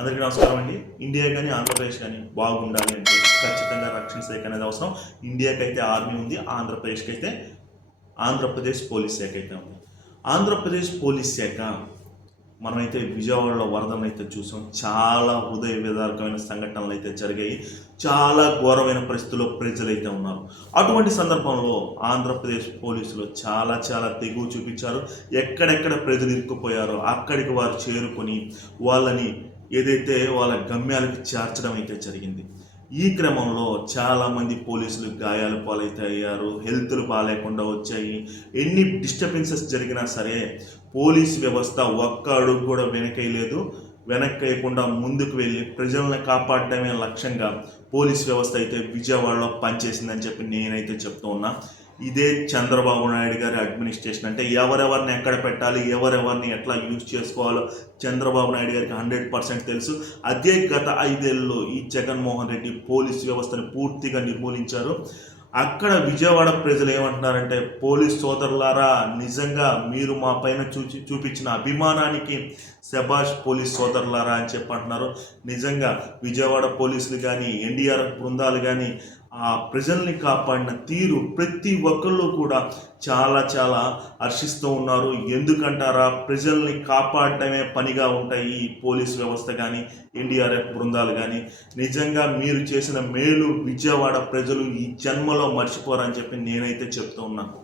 అందరికీ నమస్కారం అండి. ఇండియా కానీ ఆంధ్రప్రదేశ్ కానీ బాగుండాలి అంటే ఖచ్చితంగా రక్షణ శాఖ అనేది అవసరం. ఇండియాకి అయితే ఆర్మీ ఉంది ఆంధ్రప్రదేశ్కి అయితే ఆంధ్రప్రదేశ్ పోలీస్ శాఖ అయితే ఉంది. ఆంధ్రప్రదేశ్ పోలీస్ శాఖ మనమైతే విజయవాడలో వరదను అయితే చూసాం. చాలా హృదయ విదారకమైన సంఘటనలు అయితే జరిగాయి. చాలా ఘోరమైన పరిస్థితుల్లో ప్రజలు అయితే ఉన్నారు. అటువంటి సందర్భంలో ఆంధ్రప్రదేశ్ పోలీసులు చాలా చాలా తెగువ చూపించారు. ఎక్కడెక్కడ ప్రజలు ఇరుక్కుపోయారో అక్కడికి వారు చేరుకొని వాళ్ళని ఏదైతే వాళ్ళ గమ్యాలకు చేర్చడం అయితే జరిగింది. ఈ క్రమంలో చాలామంది పోలీసులు గాయాల పాలైతే అయ్యారు హెల్త్లు బాగాలేకుండా వచ్చాయి. ఎన్ని డిస్టర్బెన్సెస్ జరిగినా సరే పోలీస్ వ్యవస్థ ఒక్క అడుగు కూడా వెనకేయలేదు వెనక్కేయకుండా ముందుకు వెళ్ళి ప్రజలను కాపాడడమే లక్ష్యంగా పోలీస్ వ్యవస్థ అయితే విజయవాడలో పనిచేసిందని చెప్పి నేనైతే చెప్తూ ఉన్నా. ఇదే చంద్రబాబు నాయుడు గారి అడ్మినిస్ట్రేషన్ అంటే ఎవరెవరిని ఎక్కడ పెట్టాలి ఎవరెవరిని ఎట్లా యూజ్ చేసుకోవాలో చంద్రబాబు నాయుడు గారికి హండ్రెడ్ పర్సెంట్ తెలుసు. అదే గత ఐదేళ్ళలో ఈ జగన్మోహన్ రెడ్డి పోలీస్ వ్యవస్థను పూర్తిగా నిర్మూలించారు. అక్కడ విజయవాడ ప్రజలు ఏమంటున్నారంటే పోలీస్ సోదరులారా నిజంగా మీరు మా పైన చూచి చూపించిన అభిమానానికి శబాష్ పోలీస్ సోదరులారా అని చెప్పి అంటున్నారు. నిజంగా విజయవాడ పోలీసులు కానీ ఎన్డీఆర్ఎఫ్ బృందాలు కానీ ఆ ప్రజల్ని కాపాడిన తీరు ప్రతి ఒక్కళ్ళు కూడా చాలా చాలా హర్షిస్తూ ఉన్నారు. ఎందుకంటారా? ప్రజల్ని కాపాడటమే పనిగా ఉంటాయి ఈ పోలీస్ వ్యవస్థ కానీ ఎన్డీఆర్ఎఫ్ బృందాలు కానీ నిజంగా మీరు చేసిన మేలు విజయవాడ ప్రజలు ఈ జన్మలో మర్చిపోరని చెప్పి నేనైతే చెప్తూ ఉన్నాను.